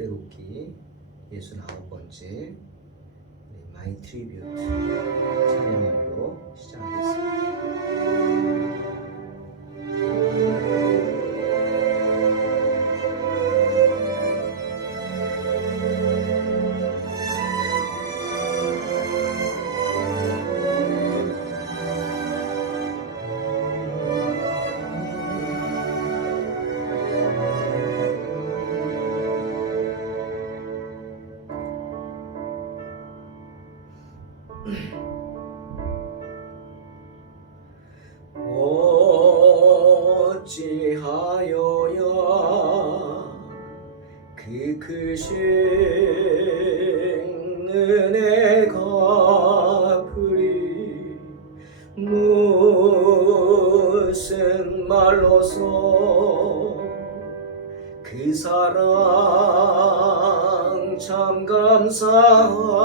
출애굽기 69번째 마이 트리뷰트 찬양으로 시작하겠습니다. 그 크신 은혜 갚으리 무슨 말로서 그 사랑 참 감사하리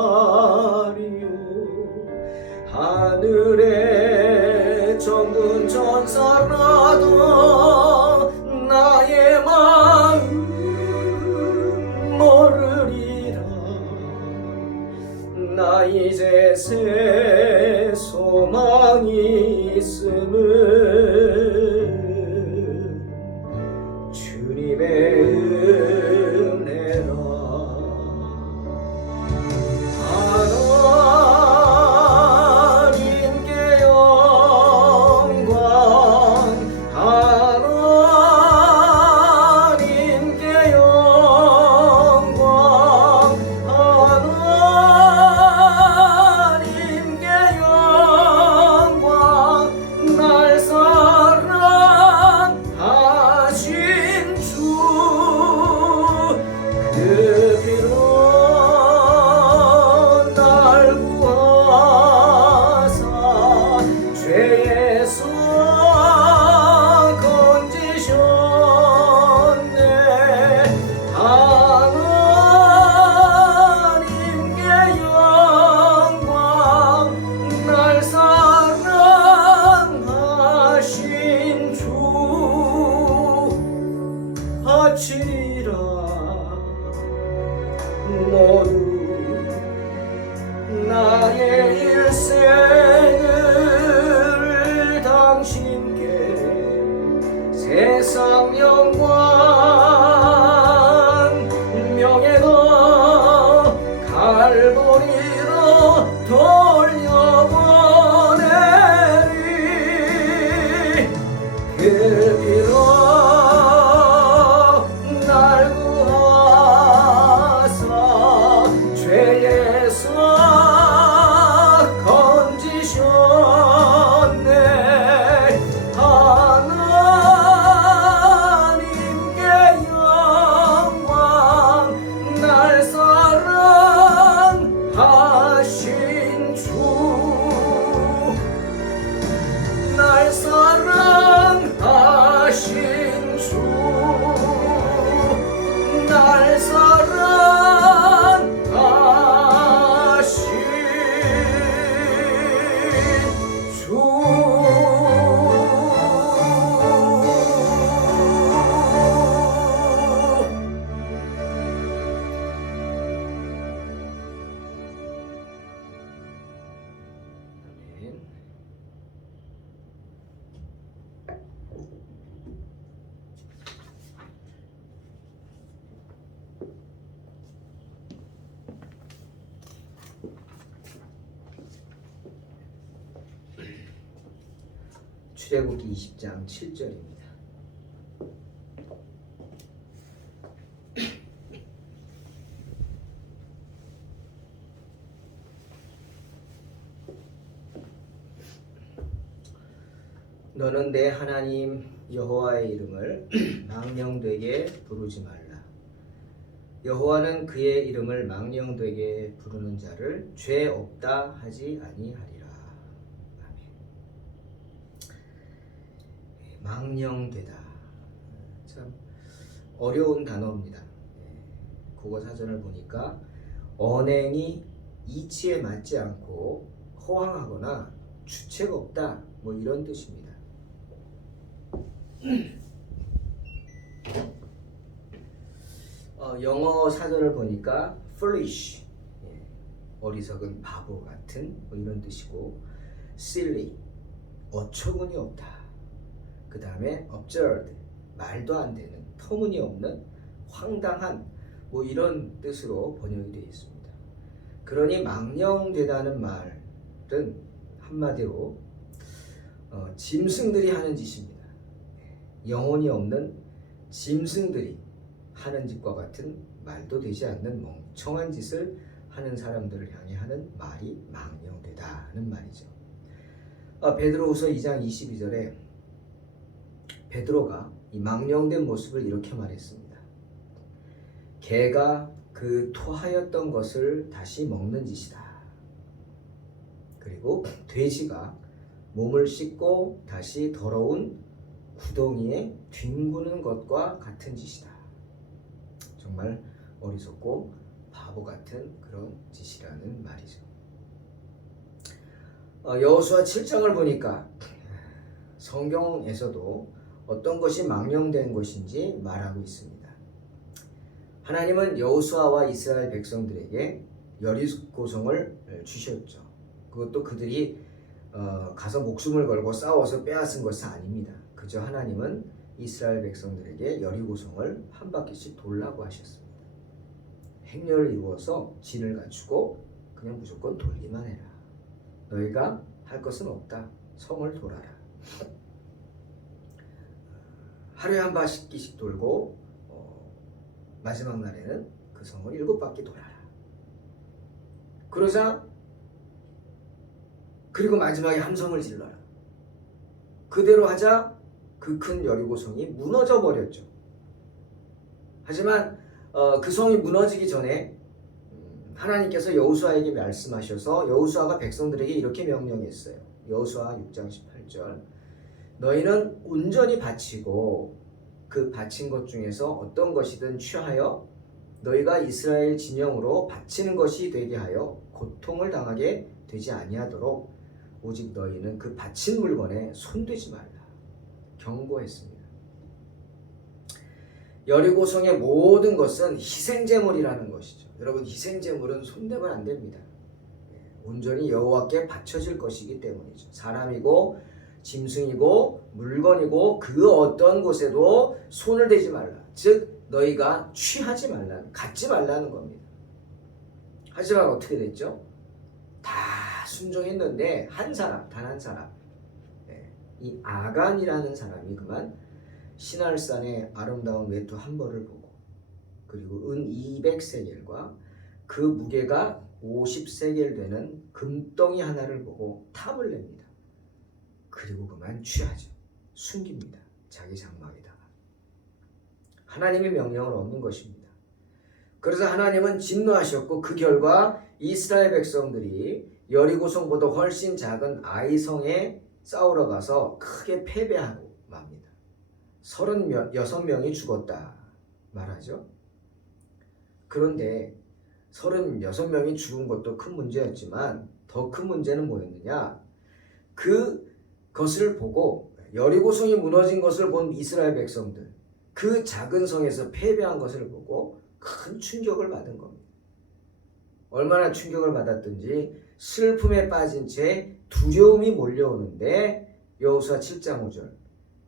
출애굽기 20장 7절입니다. 너는 내 하나님 여호와의 이름을 망령되게 부르지 말라. 여호와는 그의 이름을 망령되게 부르는 자를 죄 없다 하지 아니하리라. 아멘. 예, 망령되다. 참 어려운 단어입니다. 예, 국어 사전을 보니까 언행이 이치에 맞지 않고 허황하거나 주체가 없다. 뭐 이런 뜻입니다. 어, 어, 영어 사전을 보니까 foolish 예, 어리석은 바보 같은 뭐 이런 뜻이고 silly 어처구니 없다. 그 다음에 absurd 말도 안 되는 터무니없는 황당한 뭐 이런 뜻으로 번역이 되어 있습니다. 그러니 망령되다는 말은 한마디로 어, 짐승들이 하는 짓입니다. 영혼이 없는 짐승들이 하는 짓과 같은 말도 되지 않는 멍청한 짓을 하는 사람들을 향해 하는 말이 망령되다는 말이죠. 아, 베드로후서 2장 22절에 베드로가 이 망령된 모습을 이렇게 말했습니다. 개가 그 토하였던 것을 다시 먹는 짓이다. 그리고 돼지가 몸을 씻고 다시 더러운 구덩이에 뒹구는 것과 같은 짓이다. 정말 어리석고 바보 같은 그런 짓이라는 말이죠. 어, 여호수아 7장을 보니까 성경에서도 어떤 것이 망령된 것인지 말하고 있습니다. 하나님은 여호수아와 이스라엘 백성들에게 여리고성을 주셨죠. 그것도 그들이 어, 가서 목숨을 걸고 싸워서 빼앗은 것은 아닙니다. 그저 하나님은 이스라엘 백성들에게 여리고성을 한 바퀴씩 돌라고 하셨습니다. 행렬을 이루어서 진을 갖추고 그냥 무조건 돌기만 해라. 너희가 할 것은 없다. 성을 돌아라. 하루에 한 바퀴씩 돌고 어, 마지막 날에는 그 성을 일곱 바퀴 돌아라. 그러자 그리고 마지막에 함성을 질러라. 그대로 하자 그 큰 여리고성이 무너져 버렸죠. 하지만 어, 그 성이 무너지기 전에 음, 하나님께서 여호수아에게 말씀하셔서 여호수아가 백성들에게 이렇게 명령했어요. 여호수아 6장 18절 너희는 온전히 바치고 그 바친 것 중에서 어떤 것이든 취하여 너희가 이스라엘 진영으로 바치는 것이 되게 하여 고통을 당하게 되지 아니하도록 오직 너희는 그 바친 물건에 손대지 말라 경고했습니다. 여리고성의 모든 것은 희생제물이라는 것이죠. 여러분 희생제물은 손대면 안 됩니다. 예, 온전히 여호와께 바쳐질 것이기 때문이죠. 사람이고 짐승이고 물건이고 그 어떤 곳에도 손을 대지 말라. 즉 너희가 취하지 말라는 갖지 말라는 겁니다. 하지만 어떻게 됐죠? 다 순종했는데 한 사람 단 한 사람 예, 이 아간이라는 사람이 그만 신할산의 아름다운 외투 한 벌을 보고 그리고 은 200세겔과 그 무게가 50세겔 되는 금덩이 하나를 보고 탑을 냅니다. 그리고 그만 취하죠. 숨깁니다. 자기 장막에다가. 하나님의 명령을 얻는 것입니다. 그래서 하나님은 진노하셨고 그 결과 이스라엘 백성들이 여리고성보다 훨씬 작은 아이성에 싸우러 가서 크게 패배하고 맙니다. 36명이 죽었다 말하죠. 그런데 36명이 죽은 것도 큰 문제였지만 더 큰 문제는 뭐였느냐? 그 것을 보고 여리고성이 무너진 것을 본 이스라엘 백성들 그 작은 성에서 패배한 것을 보고 큰 충격을 받은 겁니다. 얼마나 충격을 받았든지 슬픔에 빠진 채 두려움이 몰려오는데 여호수아 7장 5절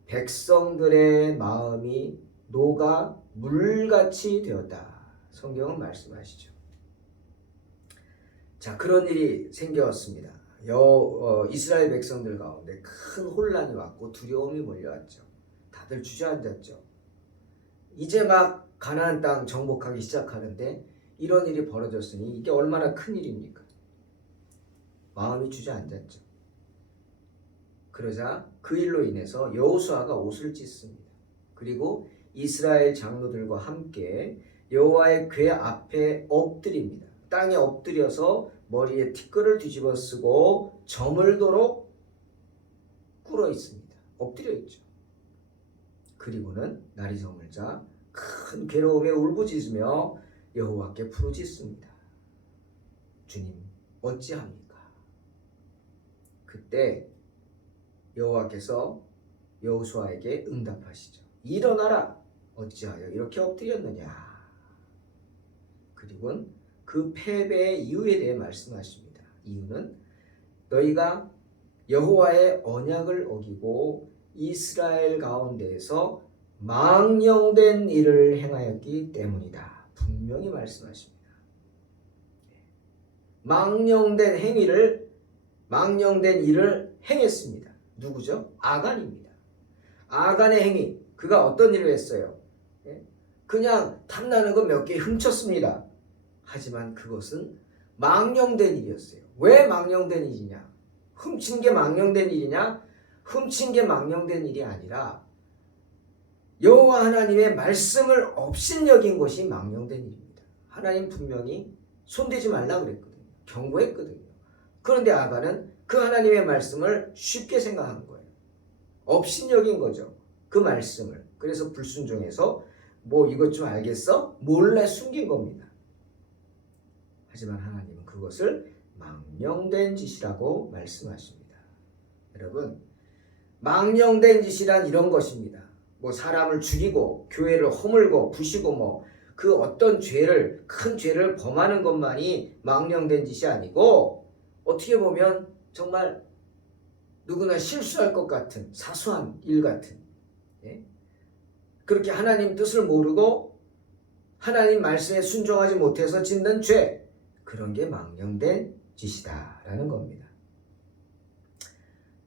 백성들의 마음이 녹아 물같이 되었다. 성경은 말씀하시죠. 자 그런 일이 생겨왔습니다. 여 어, 이스라엘 백성들 가운데 큰 혼란이 왔고 두려움이 몰려왔죠. 다들 주저앉았죠. 이제 막 가나안 땅 정복하기 시작하는데 이런 일이 벌어졌으니 이게 얼마나 큰 일입니까? 마음이 주저앉았죠. 그러자 그 일로 인해서 여호수아가 옷을 찢습니다. 그리고 이스라엘 장로들과 함께 여호와의 궤 앞에 엎드립니다. 땅에 엎드려서 머리에 티끌을 뒤집어 쓰고 저물도록 꿇어 있습니다. 엎드려 있죠. 그리고는 날이 저물자 큰 괴로움에 울부짖으며 여호와께 부르짖습니다. 주님 어찌합니까? 그때 여호와께서 여호수아에게 응답하시죠. 일어나라. 어찌하여 이렇게 엎드렸느냐? 그리고 그 패배의 이유에 대해 말씀하십니다. 이유는 너희가 여호와의 언약을 어기고 이스라엘 가운데에서 망령된 일을 행하였기 때문이다. 분명히 말씀하십니다. 망령된 행위를 망령된 일을 행했습니다. 누구죠? 아간입니다. 아간의 행위 그가 어떤 일을 했어요? 예? 그냥 탐나는 거 몇 개 훔쳤습니다. 하지만 그것은 망령된 일이었어요. 왜 망령된 일이냐? 훔친 게 망령된 일이냐? 훔친 게 망령된 일이 아니라 여호와 하나님의 말씀을 업신여긴 것이 망령된 일입니다. 하나님 분명히 손대지 말라 그랬거든요. 경고했거든요. 그런데 아가는 그 하나님의 말씀을 쉽게 생각한 거예요. 업신여긴 거죠. 그 말씀을. 그래서 불순종해서 뭐 이것 좀 알겠어? 몰래 숨긴 겁니다. 하지만 하나님은 그것을 망령된 짓이라고 말씀하십니다. 여러분, 망령된 짓이란 이런 것입니다. 뭐 사람을 죽이고 교회를 허물고 부시고 뭐 그 어떤 죄를 큰 죄를 범하는 것만이 망령된 짓이 아니고 어떻게 보면 정말 누구나 실수할 것 같은 사소한 일 같은 예? 그렇게 하나님 뜻을 모르고 하나님 말씀에 순종하지 못해서 짓는 죄 그런 게 망령된 짓이다라는 겁니다.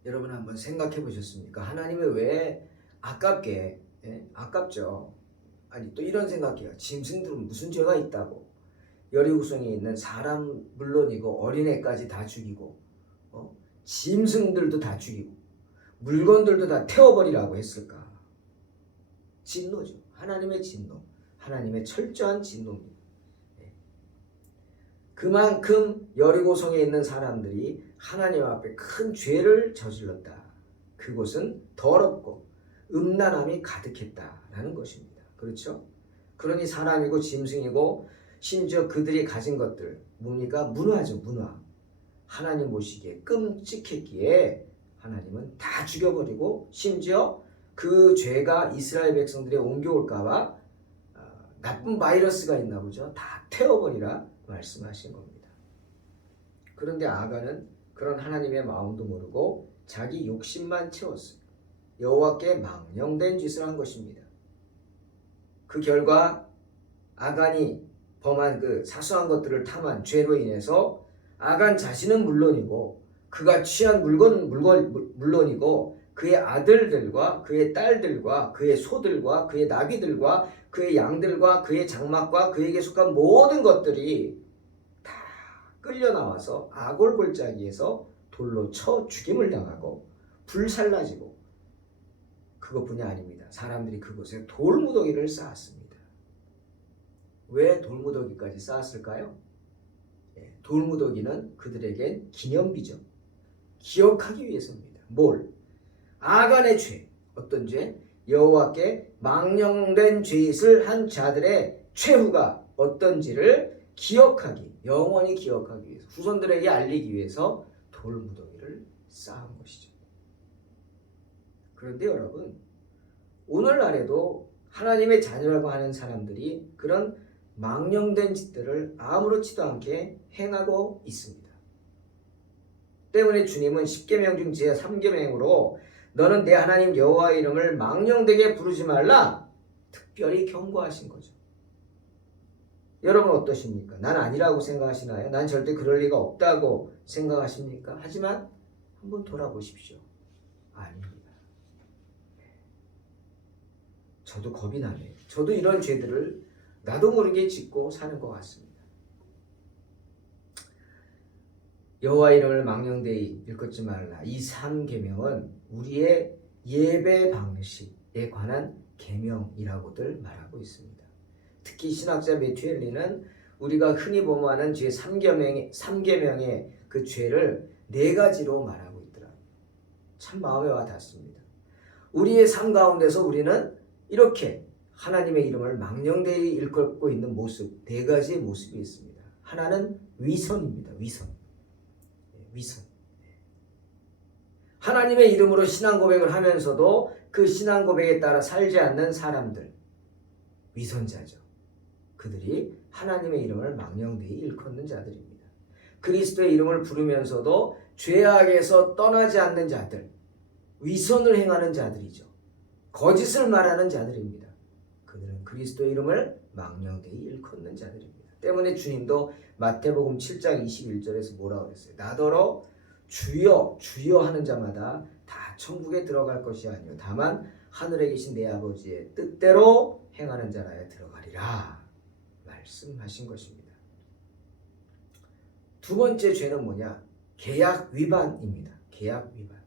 여러분 한번 생각해 보셨습니까? 하나님이 왜 아깝게 예? 아깝죠. 아니 또 이런 생각해요. 짐승들은 무슨 죄가 있다고 여리구성에 있는 사람 물론이고 어린애까지 다 죽이고 어? 짐승들도 다 죽이고 물건들도 다 태워버리라고 했을까? 진노죠. 하나님의 진노. 하나님의 철저한 진노입니다. 예. 그만큼 여리고성에 있는 사람들이 하나님 앞에 큰 죄를 저질렀다. 그곳은 더럽고 음란함이 가득했다라는 것입니다. 그렇죠? 그러니 사람이고 짐승이고 심지어 그들이 가진 것들 뭡니까? 문화죠, 문화. 하나님 보시기에 끔찍했기에 하나님은 다 죽여버리고 심지어 그 죄가 이스라엘 백성들에 옮겨올까봐 어, 나쁜 바이러스가 있나 보죠. 다 태워버리라 말씀하신 겁니다. 그런데 아가는 그런 하나님의 마음도 모르고 자기 욕심만 채웠어요. 여호와께 망령된 짓을 한 것입니다. 그 결과 아간이 범한 그 사소한 것들을 탐한 죄로 인해서 아간 자신은 물론이고 그가 취한 물건 물건 물론이고 그의 아들들과 그의 딸들과 그의 소들과 그의 나귀들과 그의 양들과 그의 장막과 그에게 속한 모든 것들이 다 끌려 나와서 아골골짜기에서 돌로 쳐 죽임을 당하고 불살라지고 그것뿐이 아닙니다. 사람들이 그곳에 돌무더기를 쌓았습니다. 왜 돌무더기까지 쌓았을까요? 예, 돌무더기는 그들에겐 기념비죠. 기억하기 위해서입니다. 뭘? 아간의 죄. 어떤 죄? 여호와께 망령된 죄짓을 한 자들의 최후가 어떤지를 기억하기, 영원히 기억하기 위해서, 후손들에게 알리기 위해서 돌무더기를 쌓은 것이죠. 그런데 여러분, 오늘날에도 하나님의 자녀라고 하는 사람들이 그런 망령된 짓들을 아무렇지도 않게 행하고 있습니다. 때문에 주님은 10계명 중 제 3계명으로 너는 내 하나님 여호와의 이름을 망령되게 부르지 말라 특별히 경고하신 거죠. 여러분 어떠십니까? 난 아니라고 생각하시나요? 난 절대 그럴 리가 없다고 생각하십니까? 하지만 한번 돌아보십시오. 아닙니다. 저도 겁이 나네요. 저도 이런 죄들을 나도 모르게 짓고 사는 것 같습니다. 여호와 이름을 망령되이 일컫지 말라. 이 3계명은 우리의 예배 방식에 관한 계명이라고들 말하고 있습니다. 특히 신학자 메튜엘리는 우리가 흔히 범하는 죄 3계명의 3계명의 그 죄를 네 가지로 말하고 있더라고요. 참 마음에 와 닿습니다. 우리의 삶 가운데서 우리는 이렇게 하나님의 이름을 망령되이 일컫고 있는 모습 네 가지의 모습이 있습니다. 하나는 위선입니다. 위선. 위선. 하나님의 이름으로 신앙 고백을 하면서도 그 신앙 고백에 따라 살지 않는 사람들. 위선자죠. 그들이 하나님의 이름을 망령되이 일컫는 자들입니다. 그리스도의 이름을 부르면서도 죄악에서 떠나지 않는 자들, 위선을 행하는 자들이죠. 거짓을 말하는 자들입니다. 그들은 그리스도의 이름을 망령되이 일컫는 자들입니다. 때문에 주님도 마태복음 7장 21절에서 뭐라고 그랬어요? 나더러 주여 주여 하는 자마다 다 천국에 들어갈 것이 아니요 다만 하늘에 계신 내 아버지의 뜻대로 행하는 자라야 들어가리라 말씀하신 것입니다. 두 번째 죄는 뭐냐? 계약 위반입니다. 계약 위반.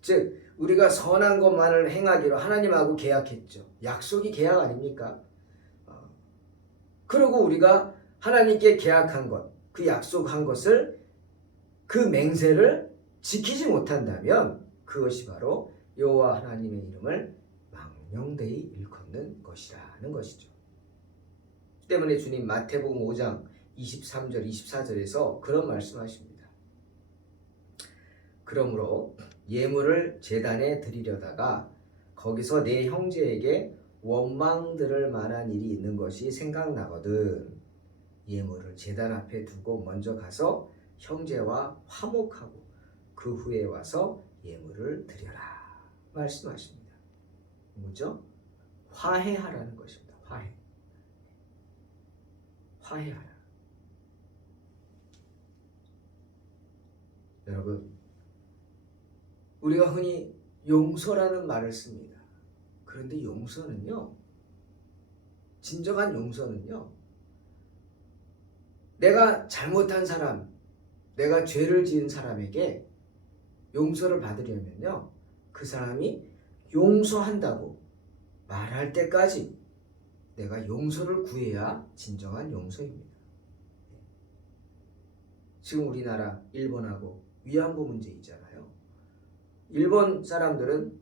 즉 우리가 선한 것만을 행하기로 하나님하고 계약했죠. 약속이 계약 아닙니까? 어, 그리고 우리가 하나님께 계약한 것, 그 약속한 것을 그 맹세를 지키지 못한다면 그것이 바로 여호와 하나님의 이름을 망령되이 일컫는 것이라는 것이죠. 때문에 주님 마태복음 5장 23절 24절에서 그런 말씀하십니다. 그러므로 예물을 제단에 드리려다가 거기서 내 형제에게 원망 들을 만한 일이 있는 것이 생각나거든 예물을 제단 앞에 두고 먼저 가서 형제와 화목하고 그 후에 와서 예물을 드려라 말씀하십니다. 뭐죠? 화해하라는 것입니다. 화해. 화해하라. 여러분, 우리가 흔히 용서라는 말을 씁니다. 그런데 용서는요, 진정한 용서는요, 내가 잘못한 사람, 내가 죄를 지은 사람에게 용서를 받으려면요, 그 사람이 용서한다고 말할 때까지 내가 용서를 구해야 진정한 용서입니다. 지금 우리나라 일본하고 위안부 문제 있잖아요. 일본 사람들은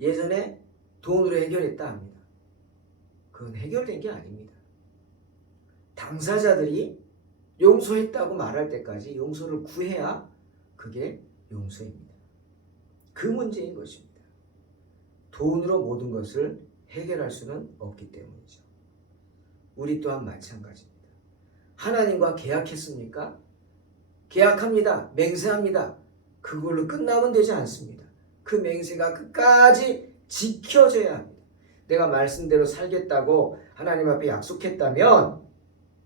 예전에 돈으로 해결했다 합니다. 그건 해결된 게 아닙니다. 당사자들이 용서했다고 말할 때까지 용서를 구해야 그게 용서입니다. 그 문제인 것입니다. 돈으로 모든 것을 해결할 수는 없기 때문이죠. 우리 또한 마찬가지입니다. 하나님과 계약했습니까? 계약합니다. 맹세합니다. 그걸로 끝나면 되지 않습니다. 그 맹세가 끝까지 지켜져야 합니다. 내가 말씀대로 살겠다고 하나님 앞에 약속했다면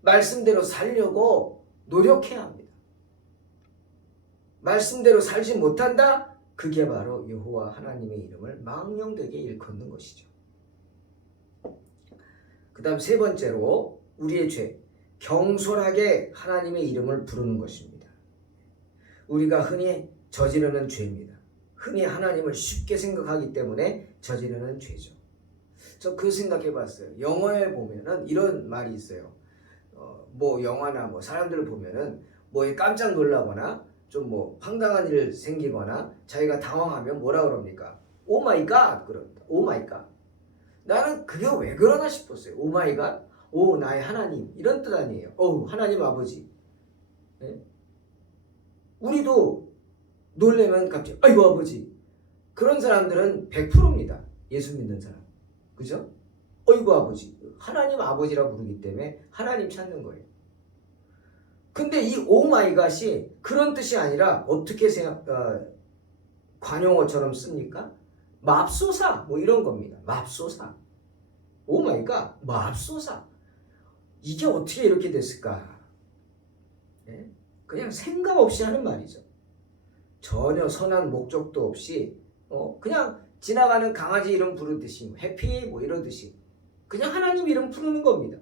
말씀대로 살려고 노력해야 합니다. 말씀대로 살지 못한다? 그게 바로 여호와 하나님의 이름을 망령되게 일컫는 것이죠. 그 다음 세 번째로 우리의 죄, 경솔하게 하나님의 이름을 부르는 것입니다. 우리가 흔히 저지르는 죄입니다. 흔히 하나님을 쉽게 생각하기 때문에 저지르는 죄죠. 저 그 생각해 봤어요. 영어에 보면은 이런 말이 있어요. 어, 뭐 영화나 뭐 사람들을 보면은 뭐에 깜짝 놀라거나 좀 뭐 황당한 일 생기거나 자기가 당황하면 뭐라 그럽니까? 오 마이 갓 그럽니다. 오 마이 갓. 나는 그게 왜 그러나 싶었어요. 오 마이 갓. 오 나의 하나님 이런 뜻 아니에요. 어 하나님 아버지. 네? 우리도 놀래면 갑자기 아이고 아버지. 그런 사람들은 100%입니다. 예수 믿는 사람. 그죠? 어이구 아버지. 하나님 아버지라 부르기 때문에 하나님 찾는 거예요. 근데 이 오마이갓이 그런 뜻이 아니라 어떻게 생각, 어, 관용어처럼 씁니까? 맙소사 뭐 이런 겁니다. 맙소사. 오 마이 갓 맙소사. 이게 어떻게 이렇게 됐을까? 예? 그냥 생각 없이 하는 말이죠. 전혀 선한 목적도 없이 어, 그냥 지나가는 강아지 이름 부르듯이 해피 뭐 이러듯이 그냥 하나님 이름 부르는 겁니다.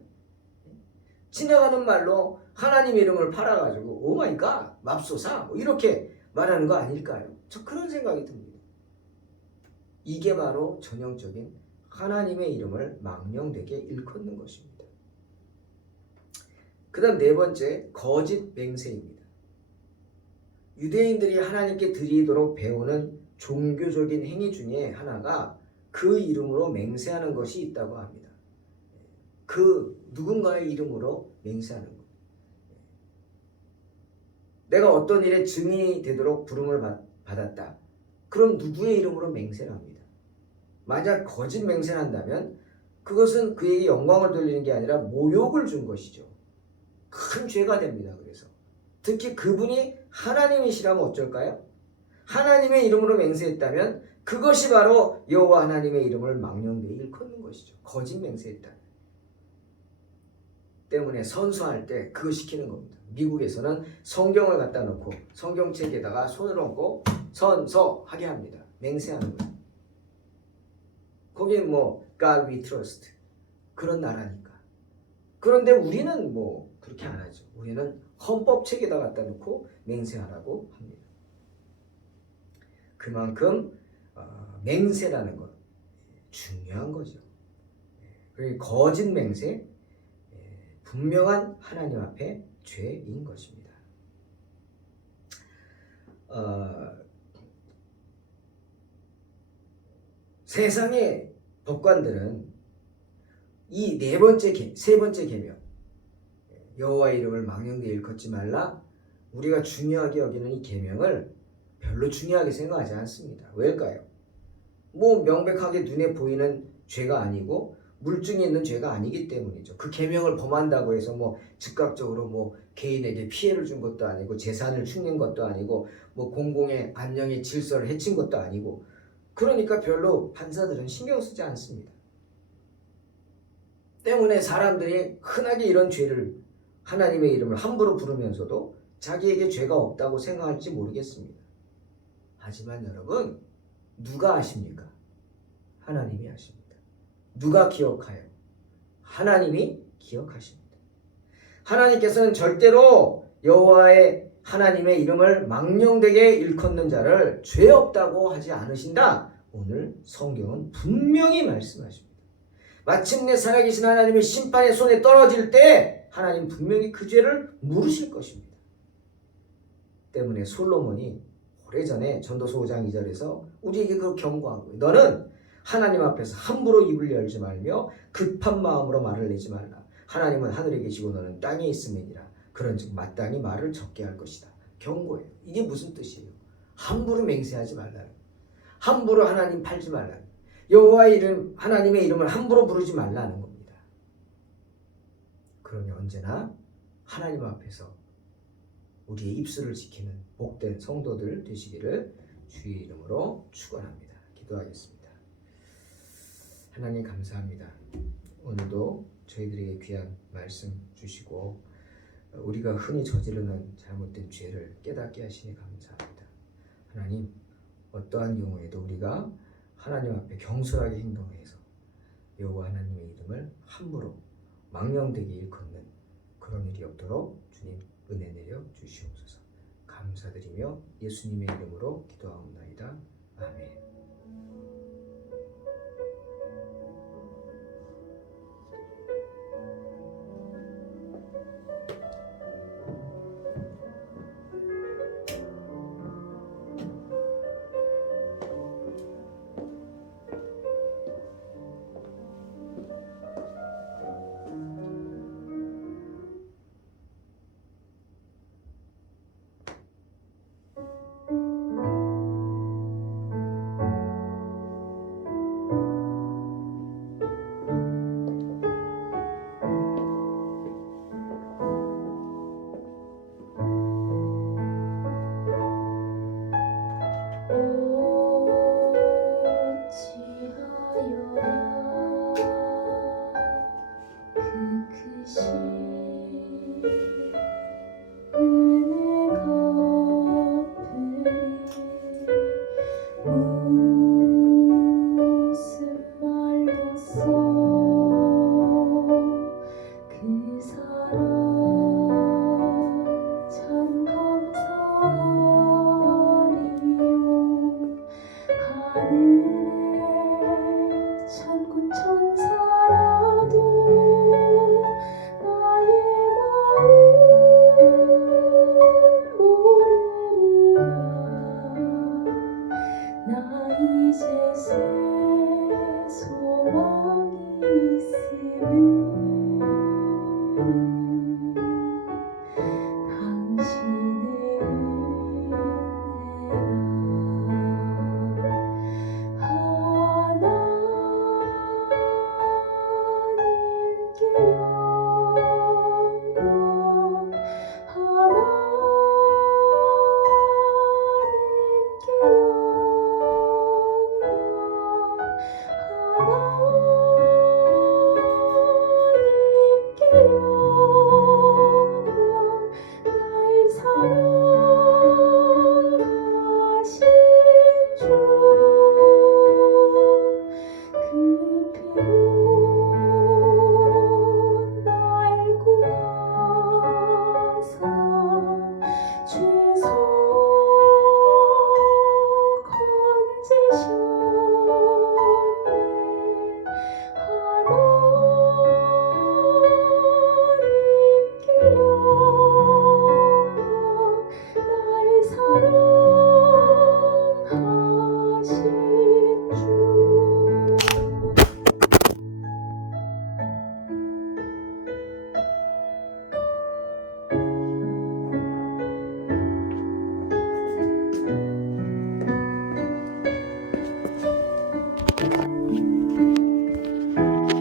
지나가는 말로 하나님 이름을 팔아가지고 오마이갓 맙소사 뭐 이렇게 말하는 거 아닐까요? 저 그런 생각이 듭니다. 이게 바로 전형적인 하나님의 이름을 망령되게 일컫는 것입니다. 그 다음 네 번째 거짓 맹세입니다. 유대인들이 하나님께 드리도록 배우는 종교적인 행위 중에 하나가 그 이름으로 맹세하는 것이 있다고 합니다. 그 누군가의 이름으로 맹세하는 것. 내가 어떤 일에 증인이 되도록 부름을 받았다. 그럼 누구의 이름으로 맹세를 합니다. 만약 거짓 맹세를 한다면 그것은 그에게 영광을 돌리는 게 아니라 모욕을 준 것이죠. 큰 죄가 됩니다. 그래서 특히 그분이 하나님이시라면 어쩔까요? 하나님의 이름으로 맹세했다면 그것이 바로 여호와 하나님의 이름을 망령되이 일컫는 것이죠. 거짓 맹세했다. 때문에 선서할 때 그거 시키는 겁니다. 미국에서는 성경을 갖다 놓고 성경책에다가 손을 얹고 선서하게 합니다. 맹세하는 거예요. 거긴 뭐 God we trust 그런 나라니까. 그런데 우리는 뭐 그렇게 안 하죠. 우리는 헌법 책에다 갖다 놓고 맹세하라고 합니다. 그만큼 어, 맹세라는 것 중요한 거죠. 그리고 거짓 맹세 예, 분명한 하나님 앞에 죄인 것입니다. 어, 세상의 법관들은 이 네 번째 계, 세 번째 계명 여호와 이름을 망령되이 일컫지 말라 우리가 중요하게 여기는 이 계명을 별로 중요하게 생각하지 않습니다. 왜일까요? 뭐 명백하게 눈에 보이는 죄가 아니고 물증이 있는 죄가 아니기 때문이죠. 그 계명을 범한다고 해서 뭐 즉각적으로 뭐 개인에게 피해를 준 것도 아니고 재산을 축낸 것도 아니고 뭐 공공의 안녕의 질서를 해친 것도 아니고 그러니까 별로 판사들은 신경 쓰지 않습니다. 때문에 사람들이 흔하게 이런 죄를 하나님의 이름을 함부로 부르면서도 자기에게 죄가 없다고 생각할지 모르겠습니다. 하지만 여러분 누가 아십니까? 하나님이 아십니다. 누가 기억하여? 하나님이 기억하십니다. 하나님께서는 절대로 여호와의 하나님의 이름을 망령되게 일컫는 자를 죄 없다고 하지 않으신다. 오늘 성경은 분명히 말씀하십니다. 마침내 살아계신 하나님의 심판의 손에 떨어질 때 하나님 분명히 그 죄를 물으실 것입니다. 때문에 솔로몬이 오래전에 전도서 5장 2절에서 우리에게 그 경고하고 너는 하나님 앞에서 함부로 입을 열지 말며 급한 마음으로 말을 내지 말라. 하나님은 하늘에 계시고 너는 땅에 있음이니라. 그런즉 마땅히 말을 적게 할 것이다. 경고예요. 이게 무슨 뜻이에요? 함부로 맹세하지 말라는. 함부로 하나님 팔지 말라는. 여호와의 이름 하나님의 이름을 함부로 부르지 말라는 겁니다. 그러니 언제나 하나님 앞에서 우리의 입술을 지키는 복된 성도들 되시기를 주의 이름으로 축원합니다. 기도하겠습니다. 하나님 감사합니다. 오늘도 저희들에게 귀한 말씀 주시고 우리가 흔히 저지르는 잘못된 죄를 깨닫게 하시니 감사합니다. 하나님 어떠한 경우에도 우리가 하나님 앞에 경솔하게 행동해서 여호와 하나님의 이름을 함부로 망령되게 일컫는 그런 일이 없도록 주님 은혜 내려 주시옵소서. 감사드리며 예수님의 이름으로 기도하옵나이다. 아멘.